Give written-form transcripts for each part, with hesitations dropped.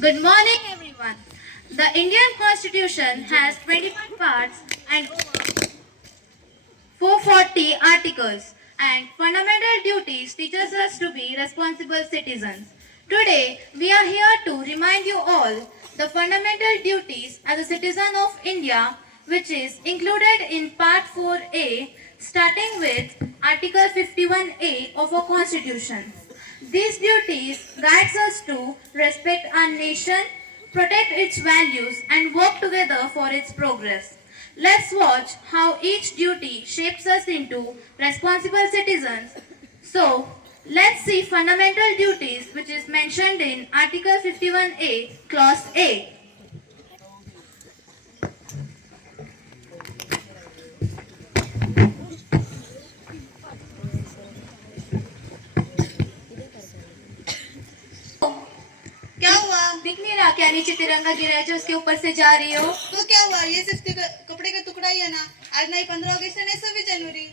Good morning, everyone. The Indian Constitution has 21 parts and 440 articles, and fundamental duties teaches us to be responsible citizens. Today, we are here to remind you all the fundamental duties as a citizen of India, which is included in Part 4A, starting with Article 51A of our Constitution. These duties guides us to respect our nation, protect its values, and work together for its progress. Let's watch how each duty shapes us into responsible citizens. So, let's see fundamental duties which is mentioned in Article 51A, Clause A. क्या हुआ? दिख नहीं रहा क्या नीचे तिरंगा गिरा है जो उसके ऊपर से जा रही हो? तो क्या हुआ? ये सिर्फ कपड़े का टुकड़ा ही है ना। आज नहीं 15 अगस्त है, नहीं 26 जनवरी।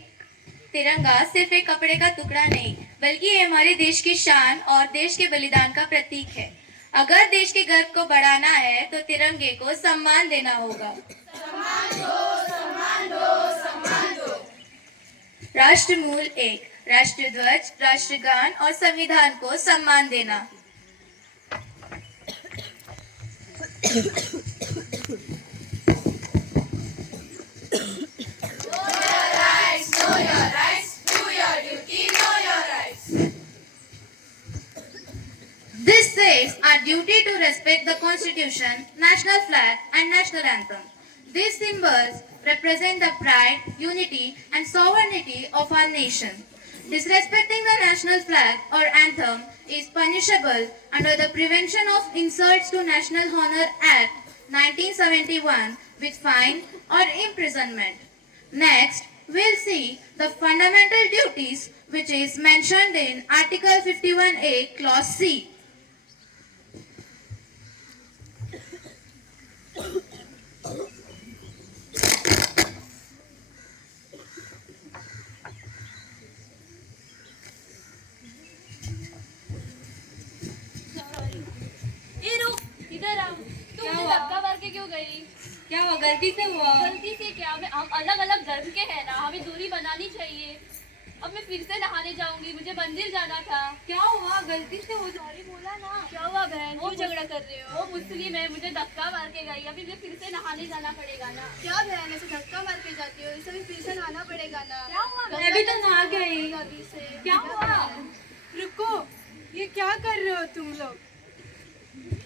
तिरंगा सिर्फ एक कपड़े का टुकड़ा नहीं, बल्कि ये हमारे देश की शान और देश के बलिदान का प्रतीक है। अगर देश के गर्व को बढ़ाना है तो तिरंगे को सम्मान देना होगा। सम्मान दो, सम्मान दो, सम्मान दो। राष्ट्रमूल 1, राष्ट्रीय ध्वज, राष्ट्रगान और संविधान को सम्मान देना। This says our duty to respect the Constitution, national flag and national anthem. These symbols represent the pride, unity and sovereignty of our nation. Disrespecting the national flag or anthem is punishable under the Prevention of Insults to National Honor Act 1971 with fine or imprisonment. Next, we'll see the fundamental duties which is mentioned in Article 51A, Clause C. धक्का मार के क्यों गई? क्या हुआ? गलती से हुआ। गलती से क्या? हम अलग अलग धर्म के हैं ना, हमें दूरी बनानी चाहिए। अब मैं फिर से नहाने जाऊंगी, मुझे मंदिर जाना था। क्या हुआ? गलती से हो। सॉरी बोला ना। क्या हुआ बहन? क्यों झगड़ा कर रहे हो? वो मुस्लिम है, मुझे धक्का मार के गई, अभी मुझे फिर से नहाने जाना पड़ेगा ना। क्या बहन ऐसे धक्का मार के जाती हो? इसे भी फिर से नहाना पड़ेगा ना। क्या हुआ? मैं भी तो नहा गई। अभी से क्या हुआ? रुको, ये क्या कर रहे हो तुम लोग?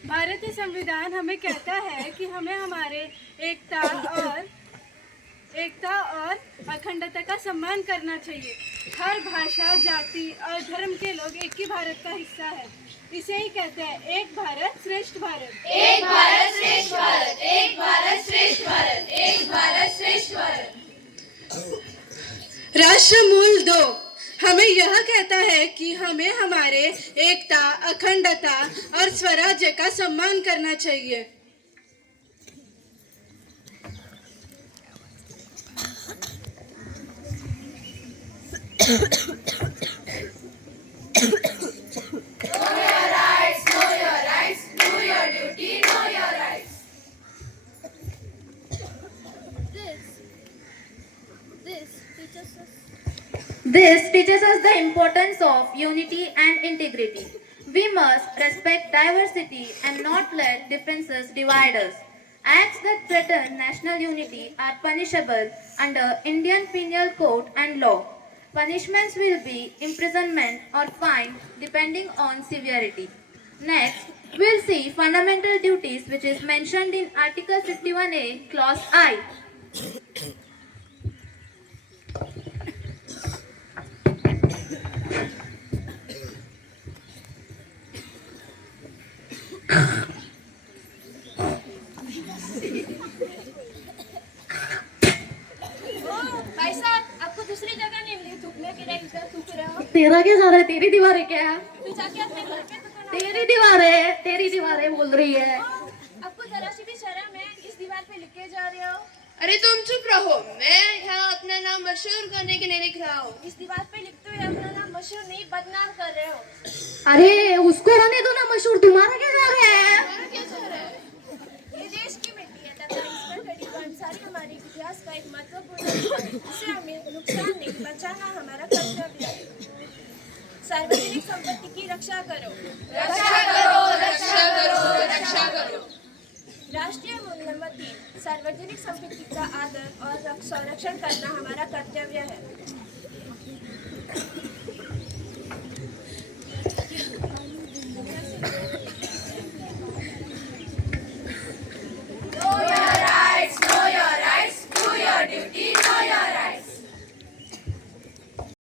भारतीय संविधान हमें कहता है कि हमें हमारे एकता और अखंडता का सम्मान करना चाहिए। हर भाषा, जाति और धर्म के लोग एक ही भारत का हिस्सा है। इसे ही कहते हैं एक भारत श्रेष्ठ भारत। एक भारत श्रेष्ठ भारत, एक भारत श्रेष्ठ भारत, एक भारत श्रेष्ठ भारत। राष्ट्रमूल 2 हमें यह कहता है कि हमें हमारे एकता, अखंडता और स्वराज्य का सम्मान करना चाहिए। This teaches us the importance of unity and integrity. We must respect diversity and not let differences divide us. Acts that threaten national unity are punishable under Indian Penal Code and law. Punishments will be imprisonment or fine depending on severity. Next, we'll see fundamental duties which is mentioned in Article 51A, Clause I. भाई साहब, आपको दूसरी जगह नहीं मिली थूकने के लिए, इधर थूक रहे हो। तेरा क्या जा रहा है? तेरी दीवार है क्या? तू जाके अपने घर पे तो तेरी दीवारें बोल रही है। आपको जरा सी भी शर्म है? इस दीवार पे लिख के जा रहे हो। अरे तुम चुप रहो, मैं यहाँ अपना नाम मशहूर करने के लिए लिख रहा हूँ। इस दीवार पे लिखते हुए अपना नाम मशहूर नहीं बदनाम कर रहे हो। अरे उसको होने दो ना मशहूर, तुम्हारा क्या जा रहा है? तुम्हारा क्या चल रहा है? ये देश की मिट्टी है तथा इस पर कड़ी कर्मचारी हमारे इतिहास का एक महत्वपूर्ण हिस्सा है। इसे हमें नुकसान नहीं बचाना हमारा कर्तव्य है। सार्वजनिक संपत्ति की रक्षा करो। रक्षा करो, रक्षा करो, रक्षा करो। राष्ट्रीय मूल्य नंबर 3, सार्वजनिक संपत्ति का आदर और संरक्षण करना हमारा कर्तव्य है।